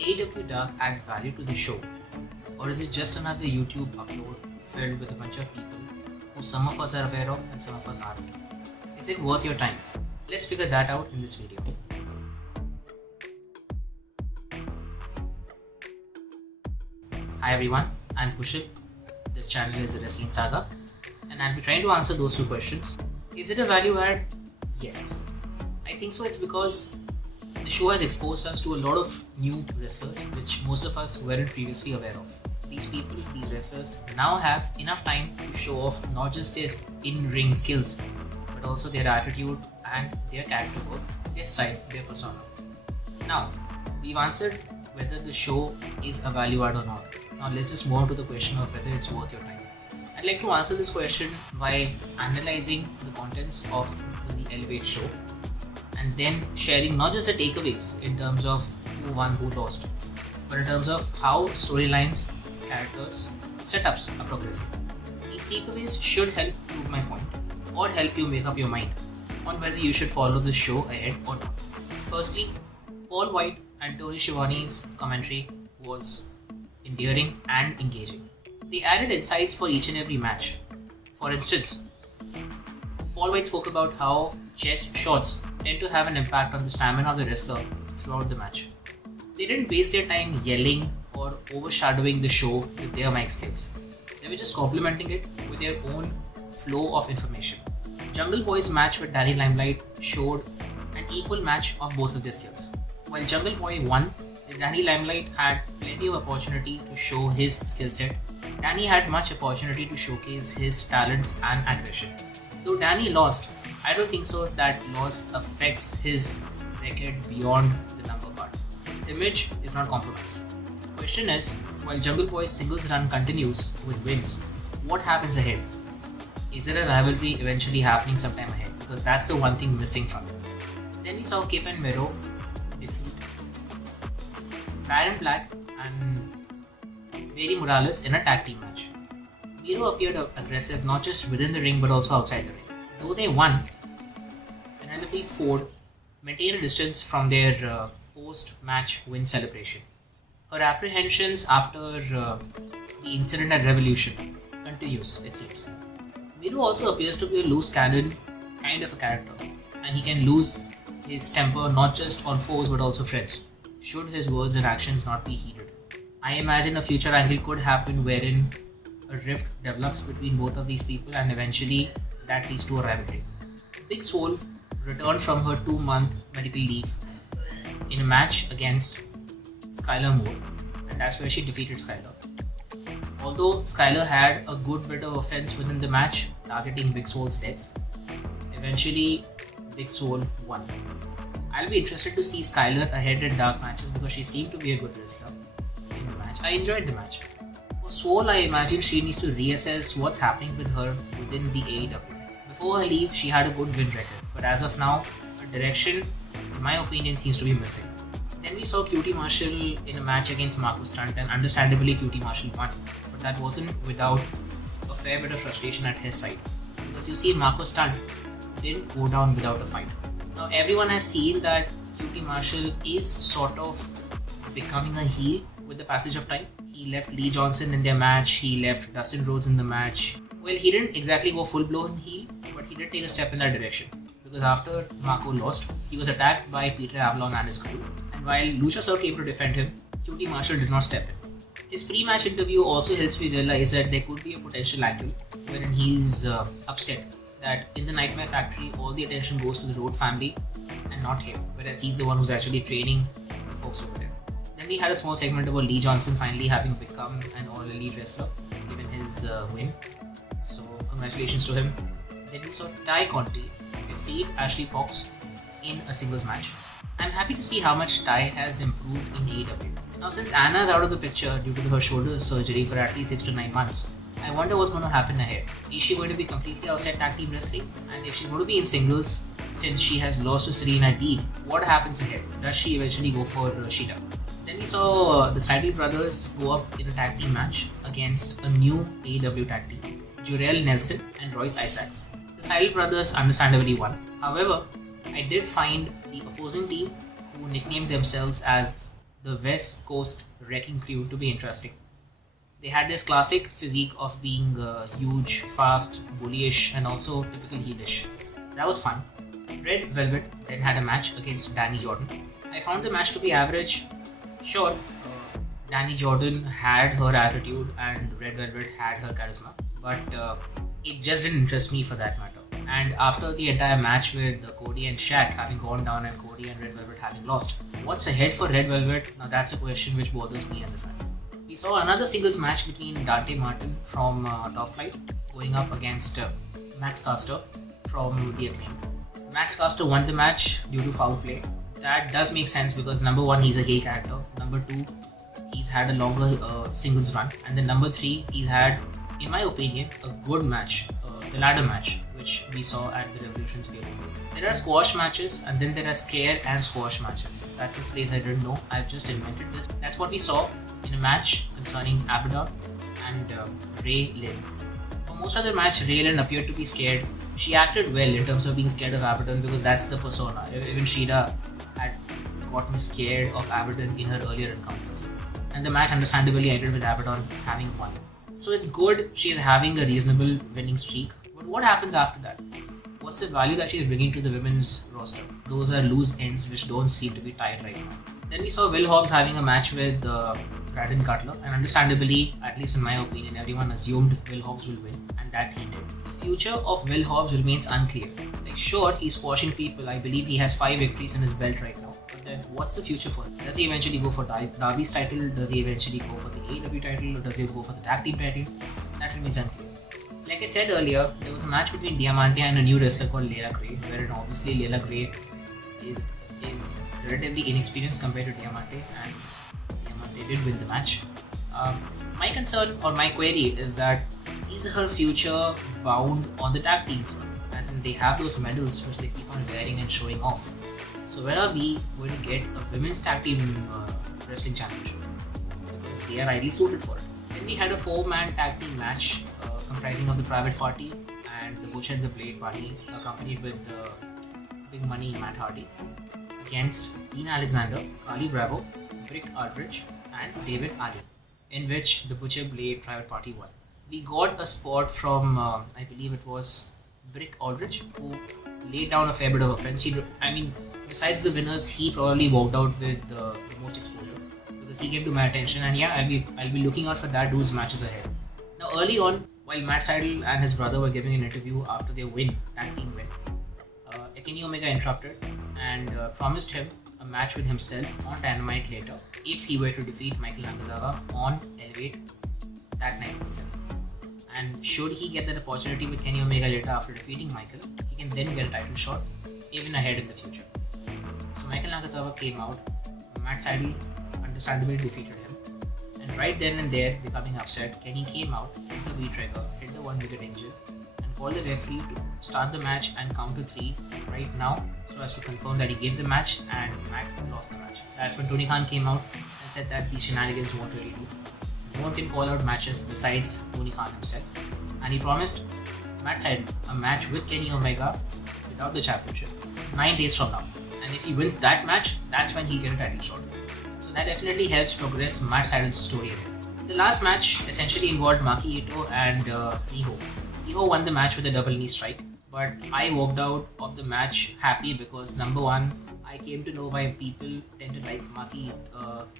AEW Dark add value to the show, or is it just another YouTube upload filled with a bunch of people who some of us are aware of and some of us aren't? Is it worth your time? Let's figure that out in this video. Hi everyone, I'm Kushal. This channel is the Wrestling Saga, and I'll be trying to answer those two questions. Is it a value add? Yes. I think so. It's because the show has exposed us to a lot of new wrestlers which most of us weren't previously aware of. These people, these wrestlers now have enough time to show off not just their in-ring skills but also their attitude and their character work, their style, their persona. Now, we've answered whether the show is a value add or not. Now let's just move on to the question of whether it's worth your time. I'd like to answer this question by analyzing the contents of the Elevate show and then sharing not just the takeaways in terms of who won, who lost, but in terms of how storylines, characters, setups are progressing. These takeaways should help prove my point or help you make up your mind on whether you should follow the show ahead or not. Firstly, Paul White and Tony Schiavone's commentary was endearing and engaging. They added insights for each and every match. For instance, Paul White spoke about how chest shots tend to have an impact on the stamina of the wrestler throughout the match. They didn't waste their time yelling or overshadowing the show with their mic skills. They were just complementing it with their own flow of information. Jungle Boy's match with Danny Limelight showed an equal match of both of their skills. While Jungle Boy won, Danny Limelight had plenty of opportunity to show his skill set. Danny had much opportunity to showcase his talents and aggression. Though Danny lost, I don't think so that loss affects his record beyond the number part. His image is not compromised. Question is, while Jungle Boy's singles run continues with wins, what happens ahead? Is there a rivalry eventually happening sometime ahead? Because that's the one thing missing from it. Then we saw Kip and Miro defeat Baron Black and Mary Morales in a tag team match. Miro appeared aggressive not just within the ring but also outside the ring. Though they won, Penelope Ford maintained a distance from their post-match win celebration. Her apprehensions after the incident at Revolution continues, it seems. Miro also appears to be a loose cannon kind of a character, and he can lose his temper not just on foes but also friends, should his words and actions not be heeded. I imagine a future angle could happen wherein a rift develops between both of these people and eventually that leads to a rivalry. Big Swole returned from her 2-month medical leave in a match against Skylar Moore, and that's where she defeated Skylar. Although Skylar had a good bit of offense within the match, targeting Big Swole's legs, eventually Big Swole won. I'll be interested to see Skylar ahead in dark matches because she seemed to be a good wrestler in the match. I enjoyed the match. For Swole, I imagine she needs to reassess what's happening with her within the AEW. Before her leave, she had a good win record, but as of now, her direction, in my opinion, seems to be missing. Then we saw QT Marshall in a match against Marco Stunt, and understandably QT Marshall won, but that wasn't without a fair bit of frustration at his side. Because you see, Marco Stunt didn't go down without a fight. Now everyone has seen that QT Marshall is sort of becoming a heel with the passage of time. He left Lee Johnson in their match, he left Dustin Rhodes in the match. Well, he didn't exactly go full-blown heel, but he did take a step in that direction. Because after Marco lost, he was attacked by Peter Avalon and his crew. And while Luchasaur came to defend him, QT Marshall did not step in. His pre-match interview also helps me realize that there could be a potential angle wherein he's upset that in the Nightmare Factory, all the attention goes to the Road family and not him, whereas he's the one who's actually training the folks over there. Then we had a small segment about Lee Johnson finally having become an all-elite wrestler, given his win. So congratulations to him. Then we saw Ty Conti defeat Ashley Fox in a singles match. I'm happy to see how much Ty has improved in AEW. Now since Anna is out of the picture due to her shoulder surgery for at least 6 to 9 months, I wonder what's going to happen ahead. Is she going to be completely outside tag team wrestling? And if she's going to be in singles, since she has lost to Serena Deeb, what happens ahead? Does she eventually go for Shida? Then we saw the Seidel brothers go up in a tag team match against a new AEW tag team, Jurel Nelson and Royce Isaacs. The Seidel brothers understandably won. However, I did find the opposing team, who nicknamed themselves as the West Coast Wrecking Crew to be interesting. They had this classic physique of being huge, fast, bullyish, and also typical heelish. So that was fun. Red Velvet then had a match against Danny Jordan. I found the match to be average. Sure, Danny Jordan had her attitude and Red Velvet had her charisma, but it just didn't interest me for that matter. And after the entire match with Cody and Shaq having gone down and Cody and Red Velvet having lost, what's ahead for Red Velvet? Now that's a question which bothers me as a fan. We saw another singles match between Dante Martin from Top Flight going up against Max Caster from The Acclaimed. Max Caster won the match due to foul play. That does make sense because number one, he's a heel character. Number two, he's had a longer singles run. And then number three, he's had, in my opinion, a good match, the ladder match, which we saw at the Revolution's pay-per-view. There are squash matches and then there are scare and squash matches. That's a phrase I didn't know. I've just invented this. That's what we saw in a match concerning Abaddon and Ray Lynn. For most of the match, Ray Lynn appeared to be scared. She acted well in terms of being scared of Abaddon because that's the persona. Even Shida had gotten scared of Abaddon in her earlier encounters. And the match understandably ended with Abaddon having won. So it's good she's having a reasonable winning streak. But what happens after that? What's the value that she's bringing to the women's roster? Those are loose ends which don't seem to be tied right now. Then we saw Will Hobbs having a match with Brandon Cutler, and understandably, at least in my opinion, everyone assumed Will Hobbs will win, and that he did. The future of Will Hobbs remains unclear. Like, sure, he's squashing people. I believe he has 5 victories in his belt right now. But then, what's the future for him? Does he eventually go for Darby's title? Does he eventually go for the AEW title? Or does he go for the tag team title? That remains unclear. Like I said earlier, there was a match between Diamante and a new wrestler called Layla Gray, wherein obviously Layla Gray is relatively inexperienced compared to Diamante, and Diamante did win the match. My concern or my query is that is her future bound on the tag team front? As in, they have those medals which they keep on wearing and showing off. So when are we going to get a women's tag team wrestling championship? Because they are ideally suited for it. Then we had a 4-man tag team match comprising of the Private Party and the Butcher and the Blade Party, accompanied with the Big Money Matt Hardy, against Dean Alexander, Kali Bravo, Brick Aldridge, and David Ali, in which the Butcher Blade Private Party won. We got a spot from, I believe it was Brick Aldridge, who laid down a fair bit of offense. Besides the winners, he probably walked out with the most exposure because he came to my attention, and yeah, I'll be looking out for that dude's matches ahead. Now, early on, while Mattseidel and his brother were giving an interview after their tag team win, Kenny Omega interrupted and promised him a match with himself on Dynamite later if he were to defeat Michael Nakazawa on Elevate that night itself. And should he get that opportunity with Kenny Omega later after defeating Michael, he can then get a title shot even ahead in the future. So Michael Nakazawa came out, Mattseidel understandably defeated him, and right then and there, becoming upset, Kenny came out, hit the V-trigger, hit the 1-wicket angel, and called the referee to start the match and count to 3 right now so as to confirm that he gave the match and Matt lost the match. That's when Tony Khan came out and said that these shenanigans won't really do. No one can call out matches besides Tony Khan himself, and he promised Mattseidel a match with Kenny Omega without the championship 9 days from now, and if he wins that match, that's when he'll get a title shot. So that definitely helps progress Mattsseidel's story ahead. The last match essentially involved Maki Ito and Riho. Riho won the match with a double knee strike, but I walked out of the match happy because number one, I came to know why people tend to like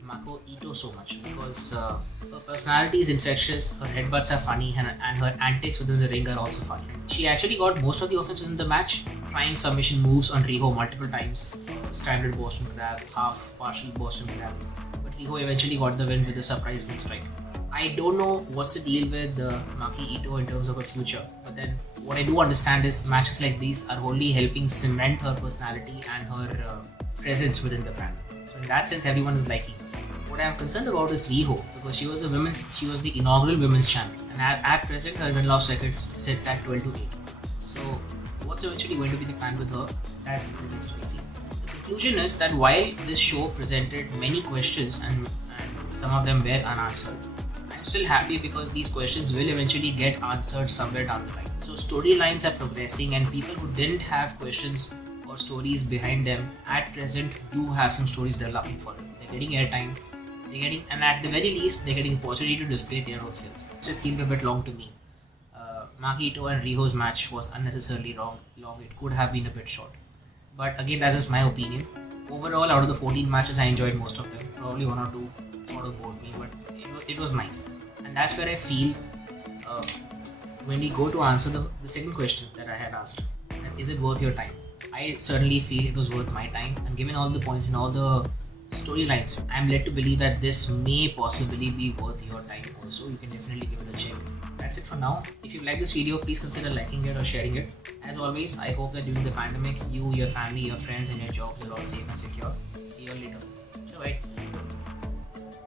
Mako Ito so much, because her personality is infectious, her headbutts are funny, and her antics within the ring are also funny. She actually got most of the offense within the match, trying submission moves on Riho multiple times, standard Boston Crab, half partial Boston Crab, but Riho eventually got the win with a surprise knee strike. I don't know what's the deal with Maki Ito in terms of her future, but then what I do understand is matches like these are only helping cement her personality and her presence within the brand. So in that sense, everyone is liking her. What I am concerned about is Riho, because she was the inaugural women's champion, and at present her win-loss record sits at 12-8. So what's eventually going to be the plan with her? That remains to be seen. The conclusion is that while this show presented many questions and some of them were unanswered, I'm still happy because these questions will eventually get answered somewhere down the line. So storylines are progressing, and people who didn't have questions or stories behind them at present do have some stories developing for them. They're getting airtime, and at the very least, they're getting opportunity to display their own skills. So it seemed a bit long to me. Makito and Riho's match was unnecessarily long. It could have been a bit short. But again, that's just my opinion. Overall, out of the 14 matches, I enjoyed most of them. Probably one or two sort of bored me, but it was nice. And that's where I feel uh, when we go to answer the second question that I had asked, that is it worth your time? I certainly feel it was worth my time, and given all the points and all the storylines, I'm led to believe that this may possibly be worth your time also. You can definitely give it a check. That's it for now. If you like this video, please consider liking it or sharing it. As always, I hope that during the pandemic, you, your family, your friends and your jobs are all safe and secure. See you all later. Bye.